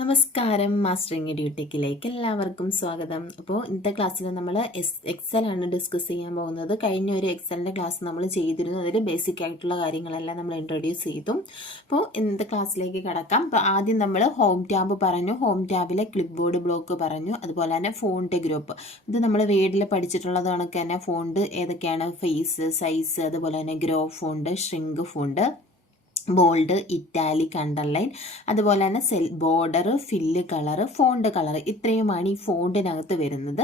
നമസ്കാരം, മാസ്റ്ററിംഗ് ഡ്യൂട്ടിക്കിലേക്ക് എല്ലാവർക്കും സ്വാഗതം. അപ്പോൾ ഇന്നത്തെ ക്ലാസ്സിൽ നമ്മൾ എക്സൽ ആണ് ഡിസ്കസ് ചെയ്യാൻ പോകുന്നത്. കഴിഞ്ഞ ഒരു എക്സലിൻ്റെ ക്ലാസ് നമ്മൾ ചെയ്തിരുന്നു. അതിൽ ബേസിക് ആയിട്ടുള്ള കാര്യങ്ങളെല്ലാം നമ്മൾ ഇൻട്രൊഡ്യൂസ് ചെയ്തു. അപ്പോൾ ഇന്നത്തെ ക്ലാസ്സിലേക്ക് കടക്കാം. അപ്പോൾ ആദ്യം നമ്മൾ ഹോം ടാബ് പറഞ്ഞു, ഹോം ടാബിലെ ക്ലിപ്പ് ബോർഡ് ബ്ലോക്ക് പറഞ്ഞു, അതുപോലെ തന്നെ ഫോണ്ട് ഗ്രൂപ്പ്. ഇത് നമ്മൾ വീട്ടിൽ പഠിച്ചിട്ടുള്ളത് കണക്ക് തന്നെ ഫോണ്ട് ഏതൊക്കെയാണ്, ഫേസ്, സൈസ്, അതുപോലെ തന്നെ grow font, shrink font, bold, italic, underline, അതുപോലെ തന്നെ border, fill colour, font colour, ഇത്രയുമാണ് ഈ ഫോണ്ടിനകത്ത് വരുന്നത്.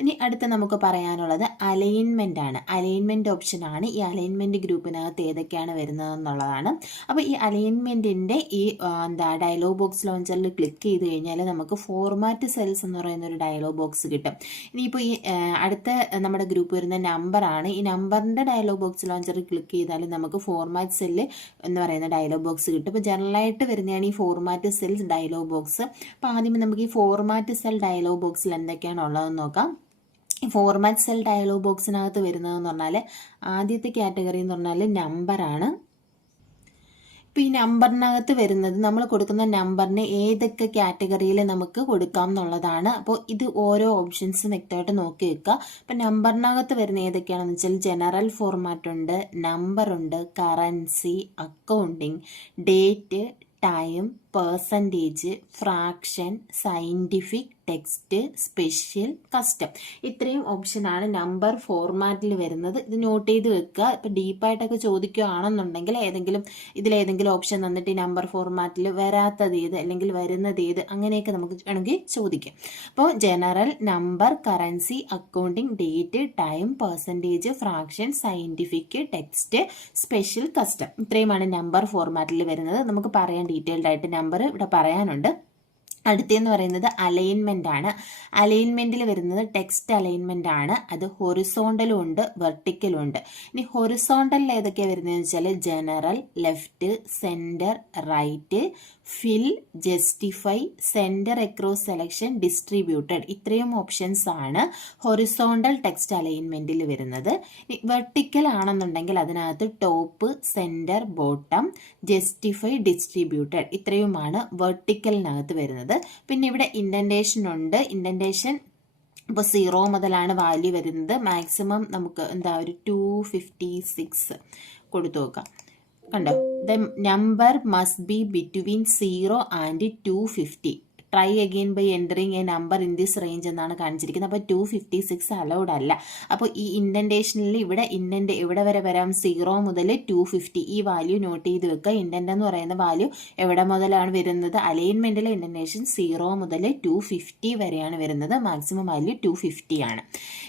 ഇനി അടുത്ത് നമുക്ക് പറയാനുള്ളത് അലൈൻമെൻ്റ് ആണ്. അലൈൻമെൻറ്റ് ഓപ്ഷനാണ്. ഈ അലൈൻമെൻറ്റ് ഗ്രൂപ്പിനകത്ത് ഏതൊക്കെയാണ് വരുന്നതെന്നുള്ളതാണ്. അപ്പോൾ ഈ അലൈൻമെൻറ്റിൻ്റെ ഈ ഡയലോഗ് ബോക്സ് ലോഞ്ചറിൽ ക്ലിക്ക് ചെയ്ത് കഴിഞ്ഞാൽ നമുക്ക് ഫോർമാറ്റ് സെൽസ് എന്ന് പറയുന്ന ഒരു ഡയലോഗ് ബോക്സ് കിട്ടും. ഇനിയിപ്പോൾ ഈ അടുത്ത നമ്മുടെ ഗ്രൂപ്പ് വരുന്ന നമ്പറാണ്. ഈ നമ്പറിൻ്റെ ഡയലോഗ് ബോക്സ് ലോഞ്ചറിൽ ക്ലിക്ക് ചെയ്താൽ നമുക്ക് ഫോർമാറ്റ് സെല്ല് എന്ന് പറയുന്നത് ഡയലോഗ് ബോക്സ് കിട്ടും. ഇപ്പോൾ ജനറലായിട്ട് വരുന്നതാണ് ഈ ഫോർമാറ്റ് സെൽസ് ഡയലോഗ് ബോക്സ്. അപ്പോൾ ആദ്യമേ നമുക്ക് ഈ ഫോർമാറ്റ് സെൽ ഡയലോഗ് ബോക്സിൽ എന്തൊക്കെയാണ് ഉള്ളതെന്ന് നോക്കാം. ഈ ഫോർമാറ്റ് സെൽ ഡയലോഗ് ബോക്സിനകത്ത് വരുന്നതെന്ന് പറഞ്ഞാൽ ആദ്യത്തെ കാറ്റഗറി എന്ന് പറഞ്ഞാൽ നമ്പറാണ്. ഇപ്പോൾ ഈ നമ്പറിനകത്ത് വരുന്നത് നമ്മൾ കൊടുക്കുന്ന നമ്പറിന് ഏതൊക്കെ കാറ്റഗറിയിൽ നമുക്ക് കൊടുക്കാം എന്നുള്ളതാണ്. അപ്പോൾ ഇത് ഓരോ ഓപ്ഷൻസും വ്യക്തമായിട്ട് നോക്കി വെക്കുക. അപ്പോൾ നമ്പറിനകത്ത് വരുന്ന ഏതൊക്കെയാണെന്ന് വെച്ചാൽ ജനറൽ ഫോർമാറ്റ് ഉണ്ട്, നമ്പർ ഉണ്ട്, currency, accounting, date, time, percentage, fraction, scientific, text, special, custom, ഇത്രയും ഓപ്ഷനാണ് നമ്പർ ഫോർമാറ്റിൽ വരുന്നത്. ഇത് നോട്ട് ചെയ്ത് വെക്കുക. ഇപ്പോൾ ഡീപ്പായിട്ടൊക്കെ ചോദിക്കുകയാണെന്നുണ്ടെങ്കിൽ ഇതിലേതെങ്കിലും ഓപ്ഷൻ തന്നിട്ട് ഈ നമ്പർ ഫോർമാറ്റിൽ വരാത്തത് ഏത് അല്ലെങ്കിൽ വരുന്നത് ഏത്, അങ്ങനെയൊക്കെ നമുക്ക് വേണമെങ്കിൽ ചോദിക്കാം. അപ്പോൾ general, number, currency, accounting, date, time, percentage, fraction, scientific, text, special, custom, ഇത്രയുമാണ് നമ്പർ ഫോർമാറ്റിൽ വരുന്നത്. നമുക്ക് പറയാൻ ഡീറ്റെയിൽഡ് ആയിട്ട് നമ്പർ ഇവിടെ പറയാനുണ്ട്. അടുത്തെന്ന് പറയുന്നത് അലൈൻമെൻ്റ് ആണ്. അലൈൻമെൻറ്റിൽ വരുന്നത് ടെക്സ്റ്റ് അലൈൻമെൻ്റ് ആണ്. അത് ഹൊറിസോണ്ടലും ഉണ്ട്, വെർട്ടിക്കലും ഉണ്ട്. ഇനി ഹൊറിസോണ്ടലിൽ ഏതൊക്കെയാണ് വരുന്നതെന്ന് വെച്ചാൽ general, left, centre, right, fill, justify, centre across selection, distributed, ഇത്രയും ഓപ്ഷൻസ് ആണ് ഹൊറിസോണ്ടൽ ടെക്സ്റ്റ് അലൈൻമെൻറ്റിൽ വരുന്നത്. വെർട്ടിക്കൽ ആണെന്നുണ്ടെങ്കിൽ അതിനകത്ത് top, centre, bottom, justify, distributed, ഇത്രയുമാണ് വെർട്ടിക്കലിനകത്ത് വരുന്നത്. പിന്നെ ഇവിടെ ഇൻഡന്റേഷൻ ഉണ്ട്. ഇൻഡന്റേഷൻ ഇപ്പോൾ 0 മുതലാണ് വാല്യൂ വരുന്നത്. മാക്സിമം നമുക്ക് ഒരു 256 കൊടുത്തു നോക്കാം. കണ്ടോ, the number must be between 0 and 250. Try again by entering A number in this range എന്നാണ് കാണിച്ചിരിക്കുന്നത്. അപ്പോൾ 256 അലൗഡ് അല്ല. അപ്പോൾ ഈ ഇൻഡന്റേഷനിൽ ഇവിടെ വരെ വരാം 0 മുതൽ 250. ഈ വാല്യൂ നോട്ട് ചെയ്ത് വെക്കുക. ഇൻഡന്റ് എന്ന് പറയുന്ന വാല്യൂ എവിടെ മുതലാണ് വരുന്നത്? അലൈൻമെന്റിലെ ഇൻഡന്റേഷൻ 0 മുതൽ 250 വരെയാണ് വരുന്നത്. മാക്സിമം വാല്യൂ 250 ആണ്.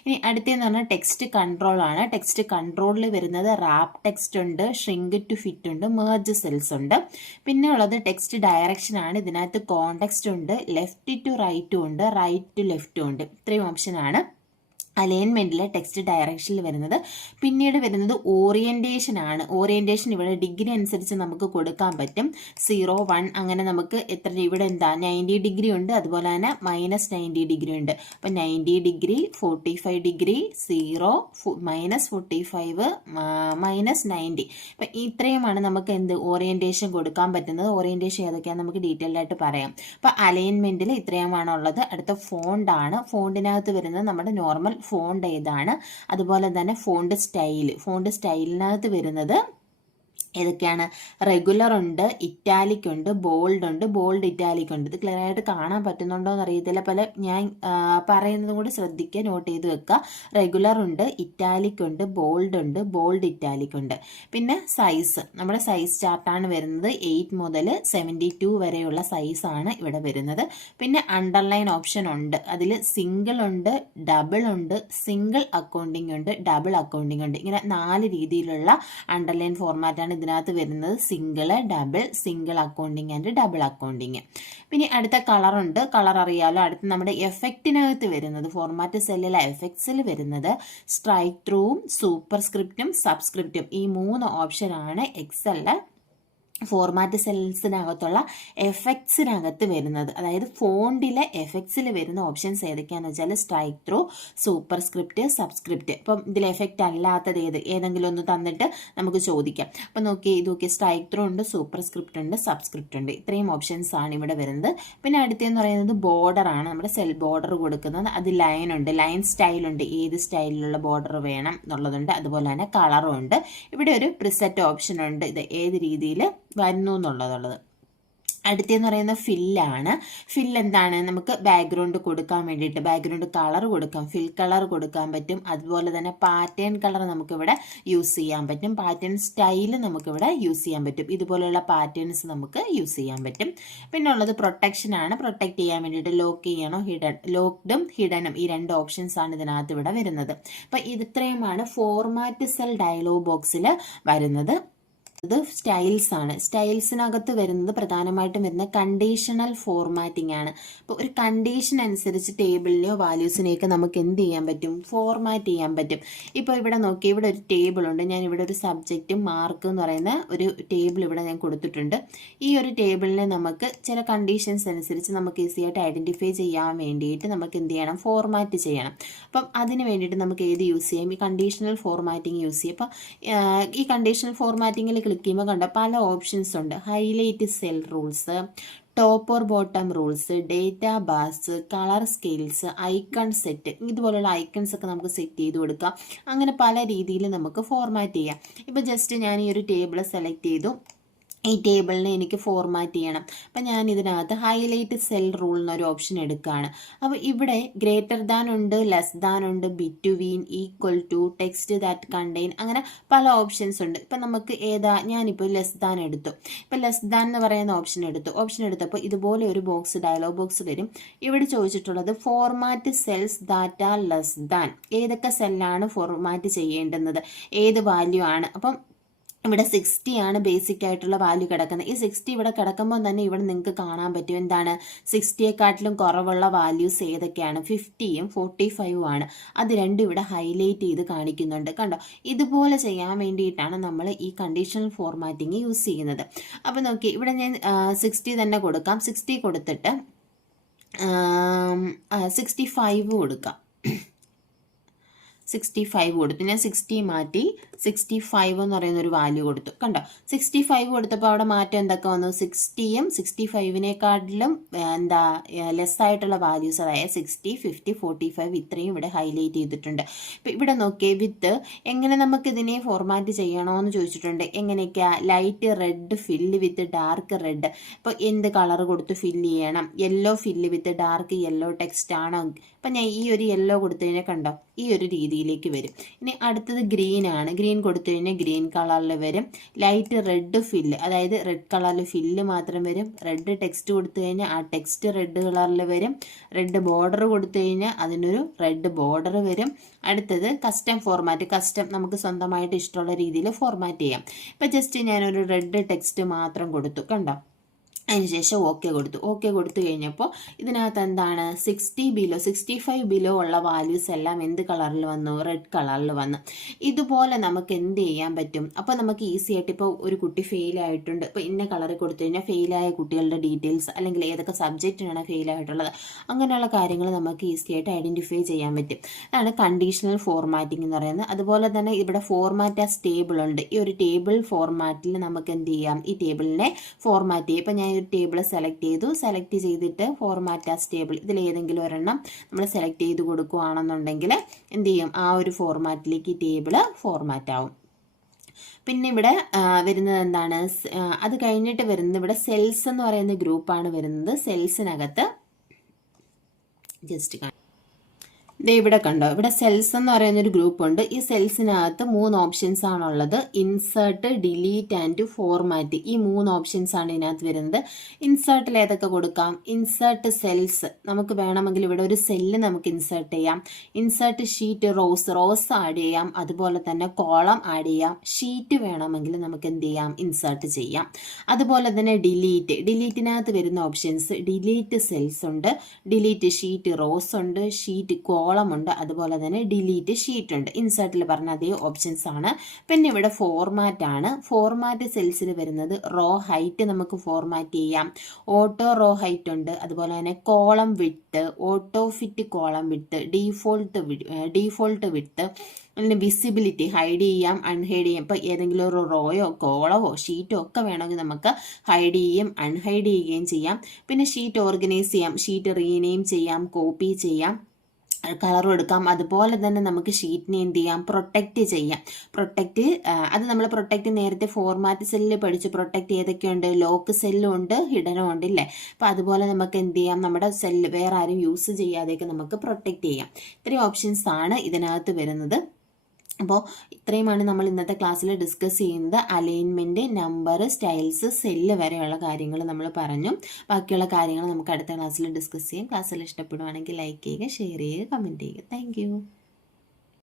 ഇനി അടുത്തെന്ന് പറഞ്ഞാൽ ടെക്സ്റ്റ് കൺട്രോൾ ആണ്. ടെക്സ്റ്റ് കൺട്രോളിൽ വരുന്നത് റാപ്പ് ടെക്സ്റ്റ് ഉണ്ട്, ഷ്രിങ്ക് ടു ഫിറ്റ് ഉണ്ട്, മെർജ് സെൽസ് ഉണ്ട്. പിന്നെ ഉള്ളത് ടെക്സ്റ്റ് ഡയറക്ഷൻ ആണ്. ഇതിനകത്ത് കോണ്ടെക്സ്റ്റ് ഉണ്ട്, ലെഫ്റ്റ് ടു റൈറ്റും ഉണ്ട്, റൈറ്റ് ടു ലെഫ്റ്റും ഉണ്ട്. ഇത്രയും ഓപ്ഷനാണ് അലൈൻമെൻറ്റിലെ ടെക്സ്റ്റ് ഡയറക്ഷനിൽ വരുന്നത്. പിന്നീട് വരുന്നത് ഓറിയൻറ്റേഷൻ ആണ്. ഓറിയൻറ്റേഷൻ ഇവിടെ ഡിഗ്രി അനുസരിച്ച് നമുക്ക് കൊടുക്കാൻ പറ്റും. 0, 1 അങ്ങനെ നമുക്ക് ഇവിടെ 90 ഡിഗ്രി ഉണ്ട്, അതുപോലെ തന്നെ -90 ഡിഗ്രി ഉണ്ട്. അപ്പം 90 ഡിഗ്രി, 45 ഡിഗ്രി, 0, -45, -90. അപ്പം ഇത്രയുമാണ് നമുക്ക് ഓറിയൻറ്റേഷൻ കൊടുക്കാൻ പറ്റുന്നത്. ഓറിയൻറ്റേഷൻ ഏതൊക്കെയാണ് നമുക്ക് ഡീറ്റെയിൽഡ് ആയിട്ട് പറയാം. അപ്പം അലൈൻമെൻറ്റിൽ ഇത്രയുമാണുള്ളത്. അടുത്ത ഫോണ്ടാണ്. ഫോണ്ടിനകത്ത് വരുന്നത് നമ്മുടെ നോർമൽ ഫോണ്ട് ഏതാണ്, അതുപോലെ തന്നെ ഫോണ്ട് സ്റ്റൈലിനകത്ത് വരുന്നത് ഏതൊക്കെയാണ്? റെഗുലർ ഉണ്ട്, ഇറ്റാലിക് ഉണ്ട്, ബോൾഡ് ഉണ്ട്, ബോൾഡ് ഇറ്റാലിക് ഉണ്ട്. ഇത് ക്ലിയർ ആയിട്ട് കാണാൻ പറ്റുന്നുണ്ടോ എന്ന് അറിയത്തില്ല. ഞാൻ പറയുന്നതും കൂടി ശ്രദ്ധിക്കുക, നോട്ട് ചെയ്ത് വെക്കുക. റെഗുലർ ഉണ്ട്, ഇറ്റാലിക് ഉണ്ട്, ബോൾഡ് ഉണ്ട്, ബോൾഡ് ഇറ്റാലിക് ഉണ്ട്. പിന്നെ സൈസ്, നമ്മുടെ സൈസ് ചാർട്ടാണ് വരുന്നത്. 8 മുതൽ 72 വരെയുള്ള സൈസാണ് ഇവിടെ വരുന്നത്. പിന്നെ അണ്ടർലൈൻ ഓപ്ഷൻ ഉണ്ട്. അതിൽ സിംഗിൾ ഉണ്ട്, ഡബിൾ ഉണ്ട്, സിംഗിൾ അക്കൗണ്ടിങ് ഉണ്ട്, ഡബിൾ അക്കൗണ്ടിങ് ഉണ്ട്. ഇങ്ങനെ 4 രീതിയിലുള്ള അണ്ടർലൈൻ ഫോർമാറ്റാണ് ഇതിനകത്ത് വരുന്നത്. Single, double, single accounting and double accounting. പിന്നെ അടുത്ത കളർ ഉണ്ട്. കളർ അറിയാലോ. അടുത്ത നമ്മുടെ എഫക്റ്റിനകത്ത് വരുന്നത്, ഫോർമാറ്റ് സെല്ലിലെ എഫക്ട്സിൽ വരുന്നത് സ്ട്രൈക്ക് ത്രൂവും, സൂപ്പർ സ്ക്രിപ്റ്റും, സബ്സ്ക്രിപ്റ്റും, ഈ 3 ഓപ്ഷനാണ് എക്സലില് ഫോർമാറ്റ് സെൽസിനകത്തുള്ള എഫക്ട്സിനകത്ത് വരുന്നത്, അതായത് ഫോണ്ടിലെ എഫക്ട്സിൽ വരുന്ന ഓപ്ഷൻസ് ഏതൊക്കെയാണെന്ന് വെച്ചാൽ strike through, super script, subscript. ഇപ്പം ഇതിൽ എഫക്റ്റ് അല്ലാത്തത് ഏതെങ്കിലും ഒന്ന് തന്നിട്ട് നമുക്ക് ചോദിക്കാം. അപ്പം നോക്കി സ്ട്രൈക്ക് ത്രൂ ഉണ്ട്, സൂപ്പർ സ്ക്രിപ്റ്റ് ഉണ്ട്, സബ്സ്ക്രിപ്റ്റ് ഉണ്ട്. ഇത്രയും ഓപ്ഷൻസ് ആണ് ഇവിടെ വരുന്നത്. പിന്നെ അടുത്തെന്ന് പറയുന്നത് ബോർഡർ ആണ്. നമ്മുടെ സെൽ ബോർഡർ കൊടുക്കുന്നത്, അത് ലൈൻ ഉണ്ട്, ലൈൻ സ്റ്റൈലുണ്ട്, ഏത് സ്റ്റൈലിലുള്ള ബോർഡർ വേണം എന്നുള്ളതുണ്ട്. അതുപോലെ തന്നെ കളറും ഉണ്ട്. ഇവിടെ ഒരു പ്രിസെറ്റ് ഓപ്ഷൻ ഉണ്ട്, ഇത് ഏത് രീതിയിൽ വരുന്നു എന്നുള്ളതുള്ളത്. അടുത്തെന്ന് പറയുന്ന ഫില്ലാണ്. ഫിൽ എന്താണ്, നമുക്ക് ബാക്ക്ഗ്രൗണ്ട് കൊടുക്കാൻ വേണ്ടിയിട്ട് ബാക്ക്ഗ്രൗണ്ട് കളർ കൊടുക്കാം, ഫിൽ കളർ കൊടുക്കാൻ പറ്റും. അതുപോലെ തന്നെ പാറ്റേൺ കളർ നമുക്കിവിടെ യൂസ് ചെയ്യാൻ പറ്റും, പാറ്റേൺ സ്റ്റൈൽ നമുക്കിവിടെ യൂസ് ചെയ്യാൻ പറ്റും. ഇതുപോലെയുള്ള പാറ്റേൺസ് നമുക്ക് യൂസ് ചെയ്യാൻ പറ്റും. പിന്നെ ഉള്ളത് പ്രൊട്ടക്ഷൻ ആണ്. പ്രൊട്ടക്ട് ചെയ്യാൻ വേണ്ടിയിട്ട് ലോക്ക് ചെയ്യണോ, ലോക്ക്ഡും ഹിഡനും, ഈ രണ്ട് ഓപ്ഷൻസ് ആണ് ഇതിനകത്ത് ഇവിടെ വരുന്നത്. അപ്പം ഇത്രയുമാണ് ഫോർമാറ്റ് സെൽ ഡയലോഗ് ബോക്സിൽ വരുന്നത്. ഇത് സ്റ്റൈൽസ് ആണ്. സ്റ്റൈൽസിനകത്ത് വരുന്നത് പ്രധാനമായിട്ടും വരുന്ന കണ്ടീഷണൽ ഫോർമാറ്റിംഗ് ആണ്. അപ്പോൾ ഒരു കണ്ടീഷൻ അനുസരിച്ച് ടേബിളിനെയോ വാല്യൂസിനെയൊക്കെ നമുക്ക് എന്ത് ചെയ്യാൻ പറ്റും, ഫോർമാറ്റ് ചെയ്യാൻ പറ്റും. ഇപ്പോൾ ഇവിടെ നോക്കി, ഇവിടെ ഒരു ടേബിൾ ഉണ്ട്. ഞാൻ ഇവിടെ ഒരു സബ്ജക്റ്റും മാർക്ക് എന്ന് പറയുന്ന ഒരു ടേബിൾ ഇവിടെ ഞാൻ കൊടുത്തിട്ടുണ്ട്. ഈ ഒരു ടേബിളിനെ നമുക്ക് ചില കണ്ടീഷൻസ് അനുസരിച്ച് നമുക്ക് ഈസി ആയിട്ട് ഐഡന്റിഫൈ ചെയ്യാൻ വേണ്ടിയിട്ട് നമുക്ക് എന്ത് ചെയ്യണം, ഫോർമാറ്റ് ചെയ്യണം. അപ്പം അതിന് വേണ്ടിയിട്ട് നമുക്ക് ഏത് യൂസ് ചെയ്യാം, ഈ കണ്ടീഷണൽ ഫോർമാറ്റിംഗ് യൂസ് ചെയ്യും. അപ്പോൾ ഈ കണ്ടീഷണൽ ഫോർമാറ്റിങ്ങിൽ ക്ലിക്ക് ചെയ്യുമ്പോൾ കണ്ട പല ഓപ്ഷൻസ് ഉണ്ട്. Highlight cell rules, top or bottom rules, data bars, colour scales, icon set, ഇതുപോലുള്ള ഐക്കൺസ് ഒക്കെ നമുക്ക് സെറ്റ് ചെയ്ത് കൊടുക്കാം. അങ്ങനെ പല രീതിയിൽ നമുക്ക് ഫോർമാറ്റ് ചെയ്യാം. ഇപ്പോൾ ജസ്റ്റ് ഞാൻ ഈ ഒരു ടേബിൾ സെലക്ട് ചെയ്തു, ഈ ടേബിളിനെ എനിക്ക് ഫോർമാറ്റ് ചെയ്യണം. അപ്പം ഞാൻ ഇതിനകത്ത് ഹൈലൈറ്റ് സെൽ റൂൾ എന്നൊരു ഓപ്ഷൻ എടുക്കുകയാണ്. അപ്പോൾ ഇവിടെ ഗ്രേറ്റർ ദാൻ ഉണ്ട്, ലെസ് ദാൻ ഉണ്ട്, between, equal to, text that contain, അങ്ങനെ പല ഓപ്ഷൻസ് ഉണ്ട്. ഇപ്പം നമുക്ക് ഞാനിപ്പോൾ ലെസ് ദാൻ എടുത്തു. ഇപ്പം ലെസ് ദാൻ എന്ന് പറയുന്ന ഓപ്ഷൻ എടുത്തപ്പോൾ ഇതുപോലെ ഒരു ഡയലോഗ് ബോക്സ് വരും. ഇവിടെ ചോദിച്ചിട്ടുള്ളത് format cells that are less than, ഏതൊക്കെ സെല്ലാണ് ഫോർമാറ്റ് ചെയ്യേണ്ടുന്നത്, ഏത് വാല്യൂ ആണ്. അപ്പം ഇവിടെ 60 ആണ് ബേസിക് ആയിട്ടുള്ള വാല്യൂ കിടക്കുന്നത്. ഈ 60 ഇവിടെ കിടക്കുമ്പോൾ തന്നെ ഇവിടെ നിങ്ങൾക്ക് കാണാൻ പറ്റും എന്താണ്, 60യെക്കാട്ടിലും കുറവുള്ള വാല്യൂസ് ഏതൊക്കെയാണ്, 50യും 45ഉം ആണ്. അത് രണ്ടും ഇവിടെ ഹൈലൈറ്റ് ചെയ്ത് കാണിക്കുന്നുണ്ട്. കണ്ടോ, ഇതുപോലെ ചെയ്യാൻ വേണ്ടിയിട്ടാണ് നമ്മൾ ഈ കണ്ടീഷണൽ ഫോർമാറ്റിംഗ് യൂസ് ചെയ്യുന്നത്. അപ്പോൾ നോക്കി, ഇവിടെ ഞാൻ 60 തന്നെ കൊടുക്കാം. 60 കൊടുത്തിട്ട് 65 കൊടുക്കാം. 65 കൊടുത്തു. ഞാൻ 60 മാറ്റി 65 എന്ന് പറയുന്ന ഒരു വാല്യൂ കൊടുത്തു. കണ്ടോ, 65 കൊടുത്തപ്പോൾ അവിടെ മാറ്റം എന്തൊക്കെ വന്നു, 60യും 65നേക്കാട്ടിലും ലെസ് ആയിട്ടുള്ള വാല്യൂസ്, അതായത് 60, 50, 45 ഇത്രയും ഇവിടെ ഹൈലൈറ്റ് ചെയ്തിട്ടുണ്ട്. ഇപ്പം ഇവിടെ നോക്കിയേ, വിത്ത് എങ്ങനെ നമുക്ക് ഇതിനെ ഫോർമാറ്റ് ചെയ്യണമെന്ന് ചോദിച്ചിട്ടുണ്ട്. എങ്ങനെയൊക്കെയാ, light red fill with dark red. ഇപ്പോൾ എന്ത് കളർ കൊടുത്ത് ഫില്ല് ചെയ്യണം, yellow fill with dark yellow text ആണോ. അപ്പം ഞാൻ ഈ ഒരു യെല്ലോ കൊടുത്തു കഴിഞ്ഞാൽ കണ്ടോ ഈ ഒരു രീതിയിലേക്ക് വരും. ഇനി അടുത്തത് ഗ്രീൻ ആണ്. ഗ്രീൻ കൊടുത്തു കഴിഞ്ഞാൽ ഗ്രീൻ കളറിൽ വരും. ലൈറ്റ് റെഡ് ഫില്ല്, അതായത് റെഡ് കളറിൽ ഫില്ല് മാത്രം വരും. റെഡ് ടെക്സ്റ്റ് കൊടുത്തു കഴിഞ്ഞാൽ ആ ടെക്സ്റ്റ് റെഡ് കളറിൽ വരും. റെഡ് ബോർഡർ കൊടുത്തു കഴിഞ്ഞാൽ അതിനൊരു റെഡ് ബോർഡർ വരും. അടുത്തത് കസ്റ്റം ഫോർമാറ്റ്, കസ്റ്റം നമുക്ക് സ്വന്തമായിട്ട് ഇഷ്ടമുള്ള രീതിയിൽ ഫോർമാറ്റ് ചെയ്യാം. ഇപ്പം ജസ്റ്റ് ഞാനൊരു റെഡ് ടെക്സ്റ്റ് മാത്രം കൊടുത്തു, കണ്ടോ. അതിനുശേഷം ഓക്കെ കൊടുത്തു കഴിഞ്ഞപ്പോൾ ഇതിനകത്ത് എന്താണ്, 65 ബിലോ ഉള്ള വാല്യൂസ് എല്ലാം എന്ത് കളറിൽ വന്നു, റെഡ് കളറിൽ വന്നു. ഇതുപോലെ നമുക്ക് എന്ത് ചെയ്യാൻ പറ്റും, അപ്പോൾ നമുക്ക് ഈസി ആയിട്ട്, ഇപ്പോൾ ഒരു കുട്ടി ഫെയിൽ ആയിട്ടുണ്ട്, ഇപ്പോൾ ഇന്ന കളറിൽ കൊടുത്തു കഴിഞ്ഞാൽ ഫെയിലായ കുട്ടികളുടെ ഡീറ്റെയിൽസ്, അല്ലെങ്കിൽ ഏതൊക്കെ സബ്ജക്റ്റിനാണ് ഫെയിൽ ആയിട്ടുള്ളത്, അങ്ങനെയുള്ള കാര്യങ്ങൾ നമുക്ക് ഈസി ആയിട്ട് ഐഡൻറ്റിഫൈ ചെയ്യാൻ പറ്റും. അതാണ് കണ്ടീഷണൽ ഫോർമാറ്റിംഗ് എന്ന് പറയുന്നത്. അതുപോലെ തന്നെ ഇവിടെ ഫോർമാറ്റ് ആസ് ടേബിൾ ഉണ്ട്. ഈ ഒരു ടേബിൾ ഫോർമാറ്റിൽ നമുക്ക് എന്ത് ചെയ്യാം, ഈ ടേബിളിനെ ഫോർമാറ്റ് ചെയ്യും. ഇപ്പോൾ ഞാൻ ഒരു ടേബിൾ സെലക്ട് ചെയ്തിട്ട് ഫോർമാറ്റ് ആസ് ടേബിൾ, ഇതിൽ ഏതെങ്കിലും ഒരെണ്ണം നമ്മൾ സെലക്ട് ചെയ്ത് കൊടുക്കുകയാണെന്നുണ്ടെങ്കിൽ എന്ത് ചെയ്യും, ആ ഒരു ഫോർമാറ്റിലേക്ക് ഈ ടേബിൾ ഫോർമാറ്റ് ആവും. പിന്നെ ഇവിടെ വരുന്നത് എന്താണ്, അത് കഴിഞ്ഞിട്ട് വരുന്നത് ഇവിടെ സെൽസ് എന്ന് പറയുന്ന ഗ്രൂപ്പാണ് വരുന്നത്. സെൽസിനകത്ത് ജസ്റ്റ് ഇവിടെ കണ്ടോ, ഇവിടെ സെൽസ് എന്ന് പറയുന്നൊരു ഗ്രൂപ്പ് ഉണ്ട്. ഈ സെൽസിനകത്ത് 3 ഓപ്ഷൻസ് ആണുള്ളത്. ഇൻസേർട്ട്, ഡിലീറ്റ് ആൻഡ് ഫോർമാറ്റ്, ഈ 3 ഓപ്ഷൻസ് ആണ് ഇതിനകത്ത് വരുന്നത്. ഇൻസേർട്ടിൽ ഏതൊക്കെ കൊടുക്കാം, ഇൻസേർട്ട് സെൽസ്, നമുക്ക് വേണമെങ്കിൽ ഇവിടെ ഒരു സെല്ല് നമുക്ക് ഇൻസേർട്ട് ചെയ്യാം. ഇൻസേർട്ട് ഷീറ്റ്, റോസ് ആഡ് ചെയ്യാം. അതുപോലെ തന്നെ കോളം ആഡ് ചെയ്യാം. ഷീറ്റ് വേണമെങ്കിൽ നമുക്ക് എന്ത് ചെയ്യാം, ഇൻസേർട്ട് ചെയ്യാം. അതുപോലെ തന്നെ ഡിലീറ്റിനകത്ത് വരുന്ന ഓപ്ഷൻസ്, ഡിലീറ്റ് സെൽസ് ഉണ്ട്, ഡിലീറ്റ് ഷീറ്റ് റോസ് ഉണ്ട്, ഷീറ്റ് കോളം കോളം ഉണ്ട്, അതുപോലെ തന്നെ ഡിലീറ്റ് ഷീറ്റ് ഉണ്ട്. ഇൻസേർട്ടിൽ പറഞ്ഞ അതേ ഓപ്ഷൻസ് ആണ്. പിന്നെ ഇവിടെ ഫോർമാറ്റ് ആണ്. ഫോർമാറ്റ് സെൽസിൽ വരുന്നത് റോ ഹൈറ്റ് നമുക്ക് ഫോർമാറ്റ് ചെയ്യാം, ഓട്ടോ റോ ഹൈറ്റ് ഉണ്ട്, അതുപോലെ തന്നെ column width, auto fit column width, default width, അതിന് വിസിബിലിറ്റി ഹൈഡ് ചെയ്യാം, അൺഹൈഡ് ചെയ്യാം. ഇപ്പോൾ ഏതെങ്കിലും ഒരു റോയോ കോളവോ ഷീറ്റോ ഒക്കെ വേണമെങ്കിൽ നമുക്ക് ഹൈഡ് ചെയ്യുകയും അൺഹൈഡ് ചെയ്യുകയും ചെയ്യാം. പിന്നെ ഷീറ്റ് ഓർഗനൈസ് ചെയ്യാം, ഷീറ്റ് റീനെയിം ചെയ്യാം, കോപ്പി ചെയ്യാം, കളറും എടുക്കാം. അതുപോലെ തന്നെ നമുക്ക് ഷീറ്റിനെ എന്ത് ചെയ്യാം, പ്രൊട്ടക്റ്റ് ചെയ്യാം. അത് നമ്മൾ പ്രൊട്ടക്റ്റ് നേരത്തെ ഫോർമാറ്റ് സെല്ലിൽ പഠിച്ചു. പ്രൊട്ടക്റ്റ് ഏതൊക്കെയുണ്ട്, ലോക്ക് സെല്ലും ഉണ്ട്, ഹിഡനും ഉണ്ട് ഇല്ലേ. അപ്പോൾ അതുപോലെ നമുക്ക് എന്ത് ചെയ്യാം, നമ്മുടെ സെല്ല് വേറെ ആരും യൂസ് ചെയ്യാതെയൊക്കെ നമുക്ക് പ്രൊട്ടക്റ്റ് ചെയ്യാം. ഇത്രയും ഓപ്ഷൻസ് ആണ് ഇതിനകത്ത് വരുന്നത്. അപ്പോൾ ഇത്രയുമാണ് നമ്മൾ ഇന്നത്തെ ക്ലാസ്സിൽ ഡിസ്കസ് ചെയ്യുന്നത്. അലൈൻമെൻറ്റ്, നമ്പർ, സ്റ്റൈൽസ്, സെല്ല് വരെയുള്ള കാര്യങ്ങൾ നമ്മൾ പറഞ്ഞു. ബാക്കിയുള്ള കാര്യങ്ങൾ നമുക്ക് അടുത്ത ക്ലാസ്സിൽ ഡിസ്കസ് ചെയ്യാം. ക്ലാസ്സിൽ ഇഷ്ടപ്പെടുവാണെങ്കിൽ ലൈക്ക് ചെയ്യുക, ഷെയർ ചെയ്യുക, കമൻറ്റ് ചെയ്യുക. താങ്ക്